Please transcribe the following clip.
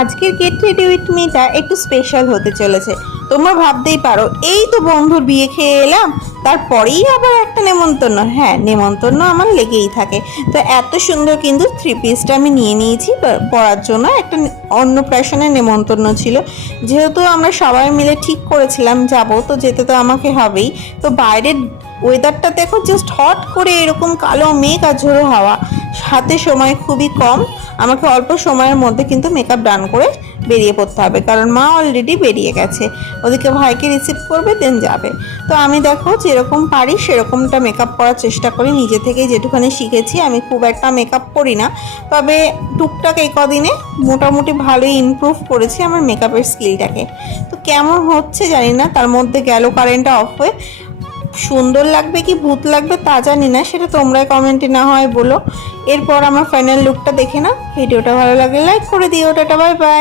আজকের get ready with মিটা একটু special হতে চলেছে। তোমরা ভাবতেই পারো, এই তো বন্ধুর বিয়ে খেয়ে এলাম, তারপরেই আবার একটা নেমন্তন্ন। হ্যাঁ, নেমন্তন্ন আমার লেগেই থাকে। তো এত সুন্দর কিন্তু থ্রি পিসটা আমি নিয়ে নিয়েছি পরার জন্য। একটা অন্নপ্রাশনের নেমন্তন্ন ছিল, যেহেতু আমরা সবাই মিলে ঠিক করেছিলাম যাব, তো যেতে তো আমাকে হবেই। তো বাইরের ওয়েদারটা দেখো, জাস্ট হট করে এরকম কালো মেঘ আর ঝোড়ো হাওয়া, হাতে সময় খুবই কম। আমাকে অল্প সময়ের মধ্যে কিন্তু মেকআপ ডান করে বেরিয়ে পড়তে হবে, কারণ মা অলরেডি বেরিয়ে গেছে, ওদিকে ভাইকে রিসিভ করবে, দেন যাবে। তো আমি দেখো যেরকম পারি সেরকমটা মেকআপ করার চেষ্টা করি, নিজে থেকেই যেটুখানি শিখেছি। আমি খুব একটা মেকআপ করি না, তবে টুকটাক এই কদিনে মোটামুটি ভালোই ইমপ্রুভ করেছি আমার মেকআপের স্কিলটাকে। তো কেমন হচ্ছে জানি না, তার মধ্যে গেল কারেন্টটা অফ হয়ে। সুন্দর লাগবে কি ভূত লাগবে তা জানি না, সেটা তোমরা কমেন্টে না হয় বলো। এরপর আমার ফাইনাল লুকটা দেখে না। ভিডিওটা ভালো লাগলে লাইক করে দিও। Tata, bye bye.